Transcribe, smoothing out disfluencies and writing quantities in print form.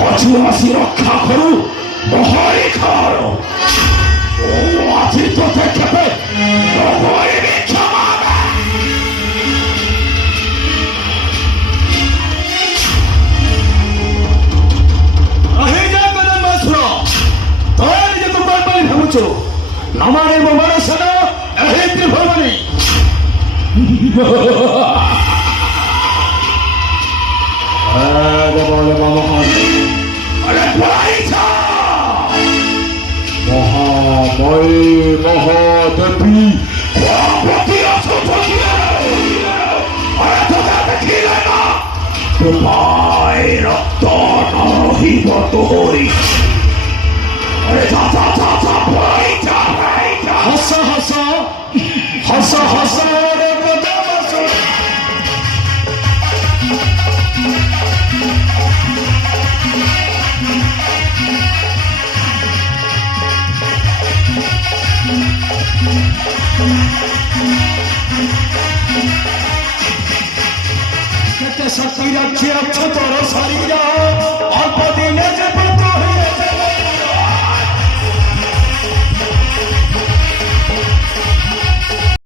অচিরাশি রক্ষা করু মহারি খাওয়ারো ও আজি তো দেখবে নগরে বিক্ষমাবে আহে যা কদম মাসুরা তোর যে তোমার পাই ভাবছো নামারে মোবারে সাদা এহে ত্রিভুবনে বলে মহান মহাময়ী মহাদেবী রক্ত নরহিব তোরি হাসা হাসা হাসা হাসা शक्ति रखे रक्षा तोर शरीर